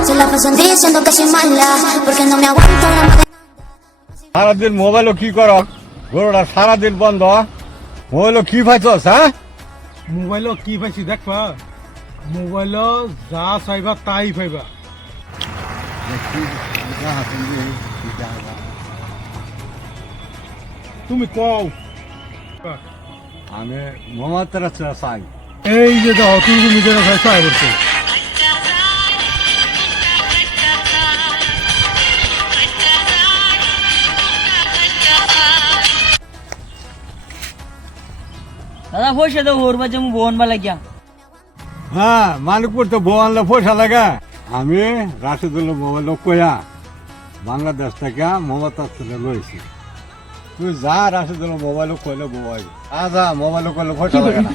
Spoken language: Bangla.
Se la pasan diciendo que soy mala, porque no me aguanto la madre. সারাদিন মোবাইলও কি কর গরুটা সারাদিন বন্ধ মোবাইলও কি পাইছস হ্যাঁ মোবাইলও কি পাইছি দেখবা মোবাইলও যা চাইবা তাই পাইবা তুমি কও আমি মোহাম্মদ চাই এই যে দাও তুমি নিজের চাই বলছো দাদা পয়সা তো ওর বাজে মু বোন বালা গিয়া হ্যাঁ মালিকপুর তো বউ আনলে পয়সা লাগে আমি রাশিদুল্লাহ মোবাইল কয়া বাংলাদেশ থেকে মোহাম্মদ লইছি তুই যা রাশিদুল্লাহ মোবাইল কইলে বউ আইবে যা মোবাইল কইলে পয়সা লাগে না